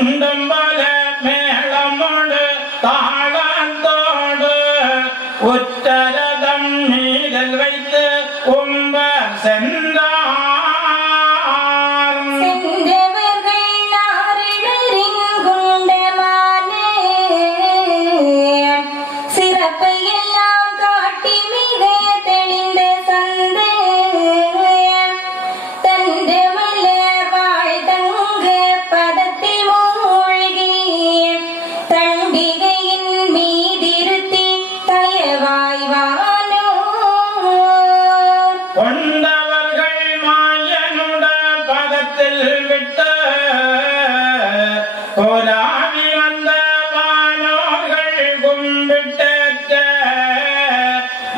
உண்டம்பல மேளமோடு தாளத்தோடு உற்றரதம் மீதல் வைத்து உம்பர் சென்றார். கொண்டவர்கள் மாயனுட பதத்தில் விட்டு கோலாவி வந்த வானோர்கள் கும்பிட்டேற்ற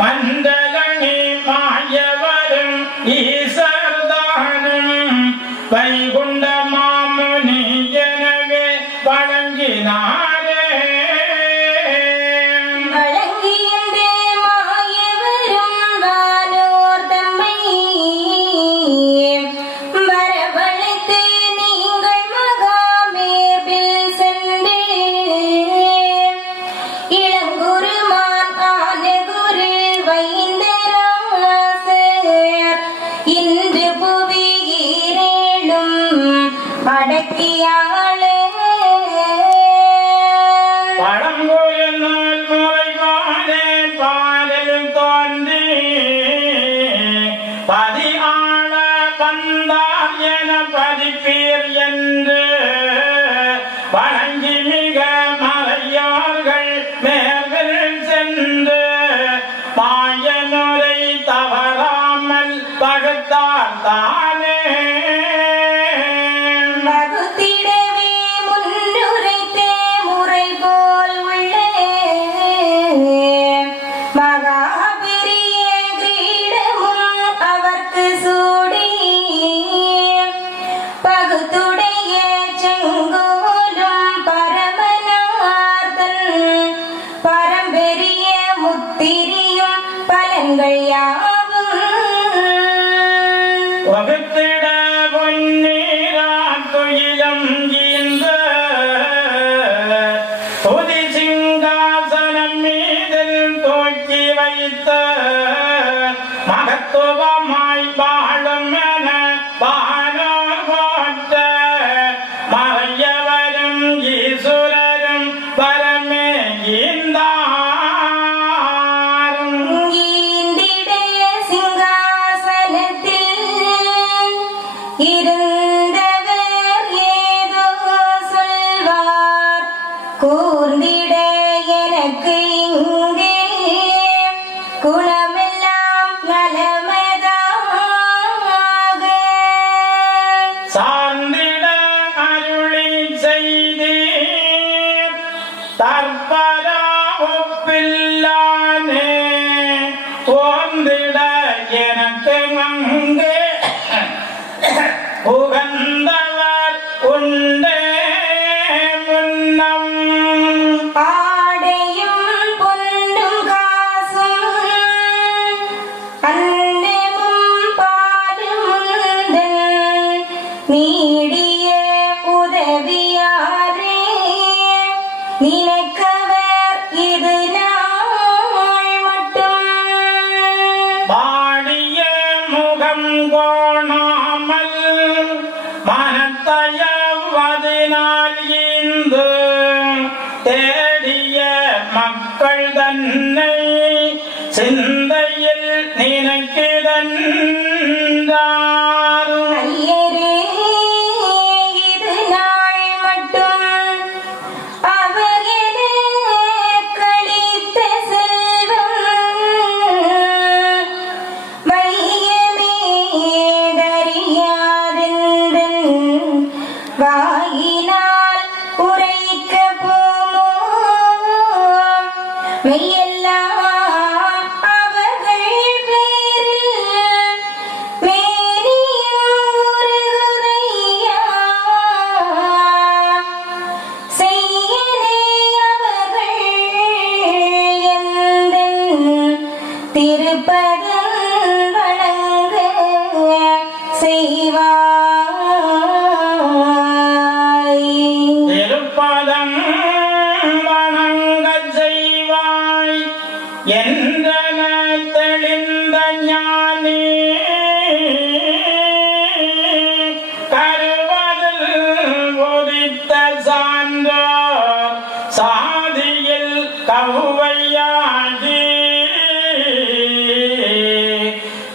மண்டலனி மாயவரும் ஈசர்தானும் வைகுண்ட மாமுனி எனவே வழங்கினார். பழங்குயல் முறைவானே பாலில் தோன்றி பதி ஆள வந்தார் என பதிப்பீர் என்று வழங்கி மிக மறையோர்கள் மேற்கில் சென்று மாயனுரை தவறாமல் பகுத்தார் தானே. வகுத்திட பொன்னீராத்துயிலம் ஈந்த பொதி சிங்காசனம் மீதில் தூக்கி வைத்த மகத்துவமாய் வாழும் என வானோர் போற்ற மறையவரும் ஈசுரரும் பரமே ஈந்தார். கூர்ந்திட எனக்கு இங்கே குணமெல்லாம் நலமதாக சார்ந்திட அருளி செய்தி தற்பரா ஒப்பில்லானே ஓர்ந்திட எனக்கு அங்கே உகந்தவர் உண்டே. நீடிய உதவியாரே நினைக்கவர் இது நாள் மட்டும் பாடிய முகம் கோணாமல் மனத்தயவதினால் ஈந்து தேடிய மக்கள் தன்னை சிந்தையில் நினைக்கின்றார். ஐயரே இது நாள் மட்டும் அவர் என கழித்த செல்வம் மையமே தறியாதெந்தன் வாயினால் உரைக்க போமோ மெய்யெல்லாம் திருப்பதம் வணங்க செய்வாய். என்றன தெளிந்த ஞானி கருவதில் உதித்த சான்றோர் சாதியில் கௌவையாகி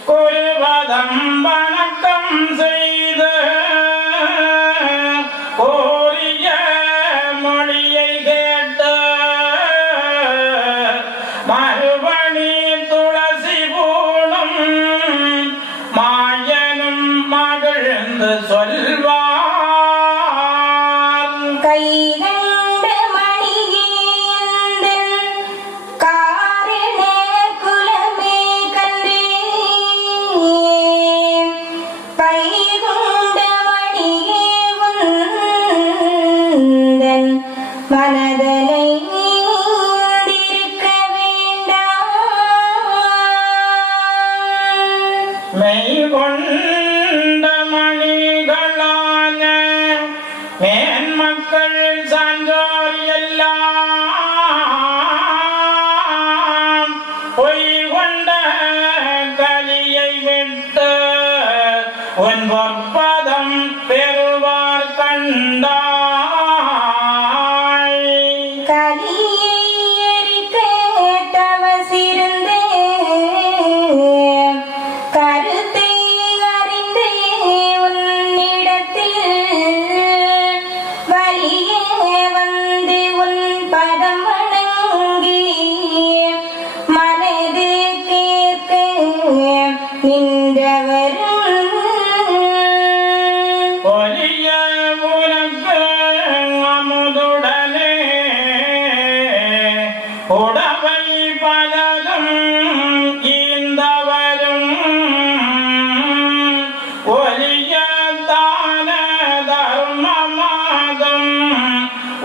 குருவதம் வணக்கம் செய்த கோரிய மொழியை கேட்டு மறுபணி துளசி பூணும் மாயனும் மகிழ்ந்து சொல்வார். கைகண்ட மணியேந்தன் காரண குலமே கன்றே கைகொண்ட மணியே உந்தன் மனதனை இருக்க வேண்டாம். மெய் கொண்ட மணிகளான மேன்மக்கள் சான்றோர் எல்லாம் பொய் கொண்ட கலியை விட்டு உன் பொற்பதம் பெறுவார் கண்டாய். கலியை எரிக்க தவசிருந்தே கருத்தை அறிந்தே உன்னிடத்தில் வலியே வந்து உன் பதம் வணங்கி மனது கேட்க நின்றவரும் ஒலிய உனக்கு அமுதுடனே உடவை பலரும் ஈந்தவரும் ஒலிய தான தர்மமாகும்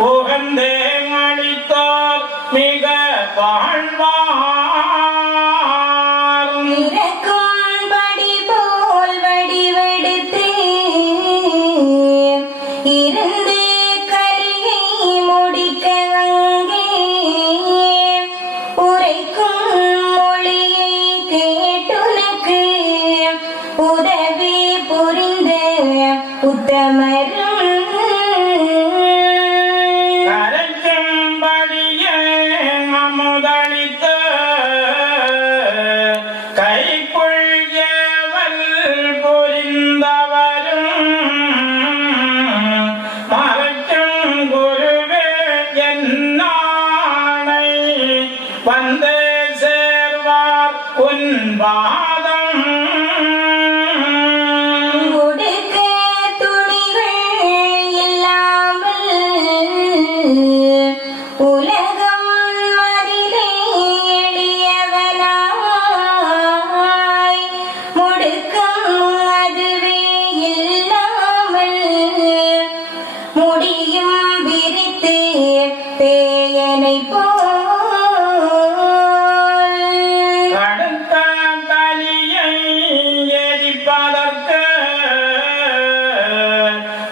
உகந்தே அளித்தோர் மிக வாழ்வார். இறக்கும்படி போல் வடிவெடுத்து இருந்து கலியை முடிக்க அங்கே உரைக்கும் மொழியை கேட்டுனக்கு உதவி புரிந்த உத்தமரும் கரைக்கும்படியே அமுதளித்த கைக்குள் ஏவல் புரிந்தவரும் மறைக்கும் குருவே என்னானை வந்தே சேர்வார் உன் பாதம். உடுக்க துணிகள் இல்லாமல் உலகம் மதிலே எளியவனாய் முடுக்கம் அதுவே இல்லாமல் முடியும் விரித்து பேயனை போல் அடுத்த கலியை எரிப்பதற்கு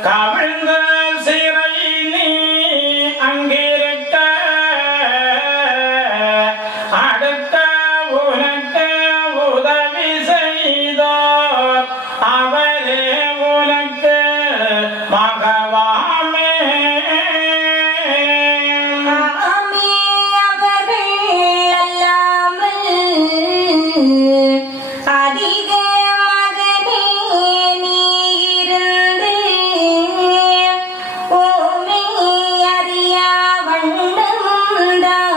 கவிழ்ந்த சிறை நீ அங்கிருக்க அடுத்த உனக்கு உதவி செய்தோர் அவரே உனக்கு மகவாமே. ஆமே அவர்கள் அல்லாமல் அதிக மகனே நீ இருந்து ஓமே அறியா வண்ணமுந்தார்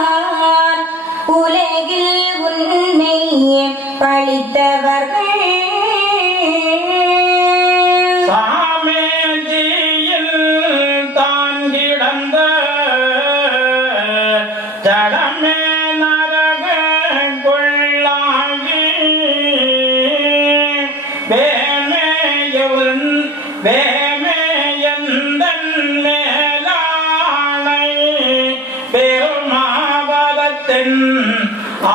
உலகில் உன்னை பழித்தவர்கள். சாமேதியில் தான் கிடந்த ஜடமே நரக கொள்ளாகி வேமேயந்தன் மேலானை பெருமாபதத்தின் ஆ